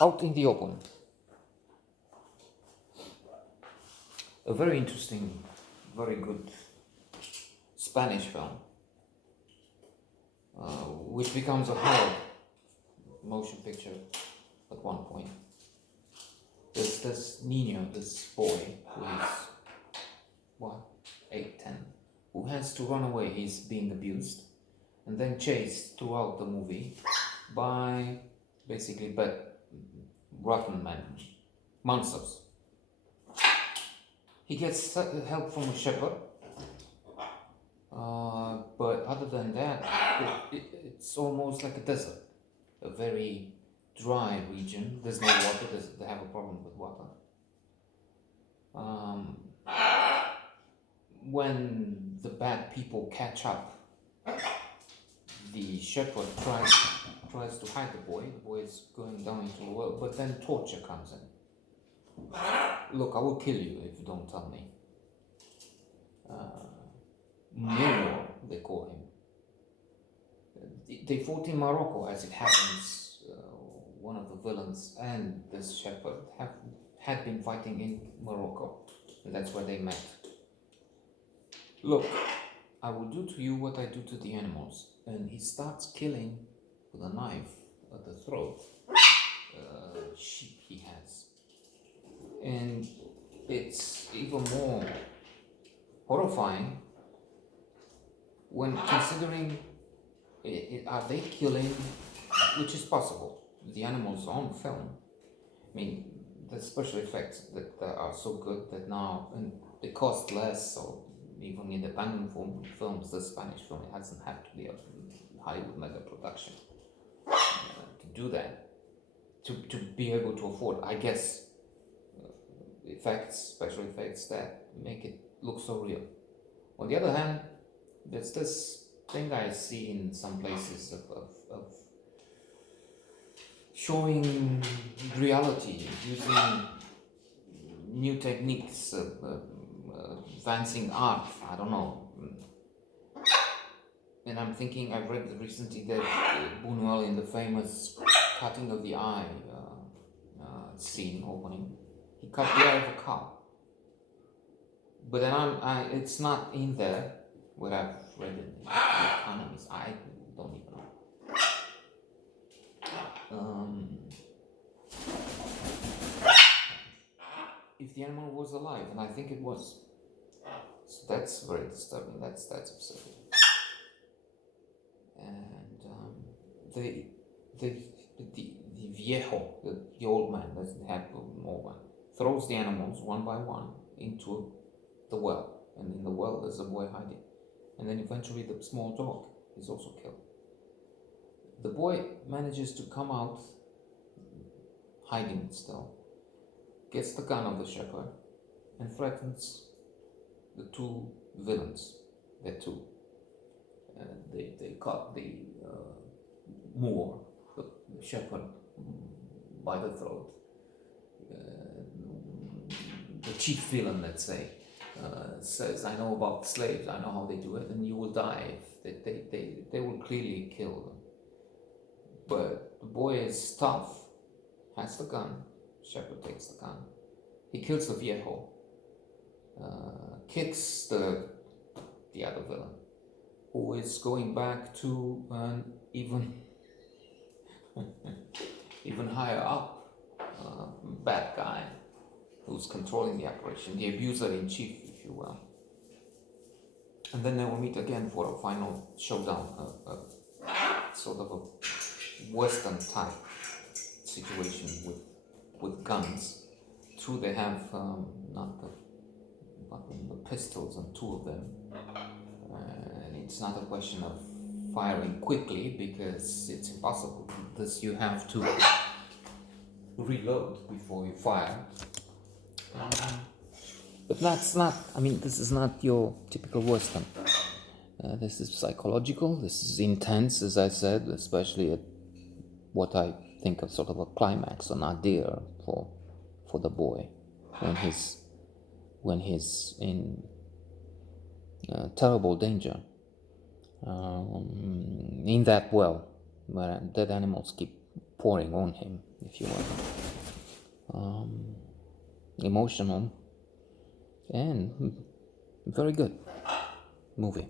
Out in the Open. A very interesting, very good Spanish film, which becomes a horror motion picture at one point. There's this Nino, this boy who is, what, 8, 10, who has to run away. He's being abused and then chased throughout the movie by basically rotten men, monsters. He gets help from a shepherd, but other than that, it's almost like a desert, a very dry region. There's no water. They have a problem with water. When the bad people catch up, the shepherd tries to hide the boy. The boy is going down into the world, but then torture comes in. Look, I will kill you if you don't tell me. Murmur, they call him. They fought in Morocco, as it happens. One of the villains and this shepherd had been fighting in Morocco, and that's where they met. Look, I will do to you what I do to the animals. And he starts killing with a knife at the throat sheep he has. And it's even more horrifying when considering are they killing, which is possible, the animals on film. I mean, the special effects that are so good that now, and they cost less, so even independent films, the Spanish film, it hasn't had to be a Hollywood mega production to do that, to be able to afford, I guess, special effects that make it look so real. On the other hand, there's this thing I see in some places of showing reality using new techniques, advancing art, I don't know. And I'm thinking, I've read recently that Buñuel in the famous cutting of the eye scene opening, he cut the eye of a cow. But then it's not in there what I've read in The Economist. I don't even know. If the animal was alive, and I think it was. So that's very disturbing. That's absurd. And the viejo, the old man, doesn't have an old man, throws the animals one by one into the well, and in the well there's a boy hiding, and then eventually the small dog is also killed. The boy manages to come out, hiding still, gets the gun of the shepherd, and threatens the two villains. They're two. They caught the Moor, the shepherd, by the throat. The chief villain, let's say, says, "I know about slaves. I know how they do it, and you will die if they will clearly kill them." But the boy is tough, has the gun. Shepherd takes the gun. He kills the viejo, kicks the other villain, who is going back to an even higher up bad guy who's controlling the operation, the abuser in chief, if you will. And then they will meet again for a final showdown, sort of a Western type situation with guns. True, they have not the pistols, and two of them. And it's not a question of firing quickly, because it's impossible. This you have to reload before you fire. But that's not, I mean, this is not your typical Western. This is psychological, this is intense, as I said, especially at what I think of sort of a climax, an nadir for the boy when he's in terrible danger in that well, where dead animals keep pouring on him. if you want. Emotional and very good movie.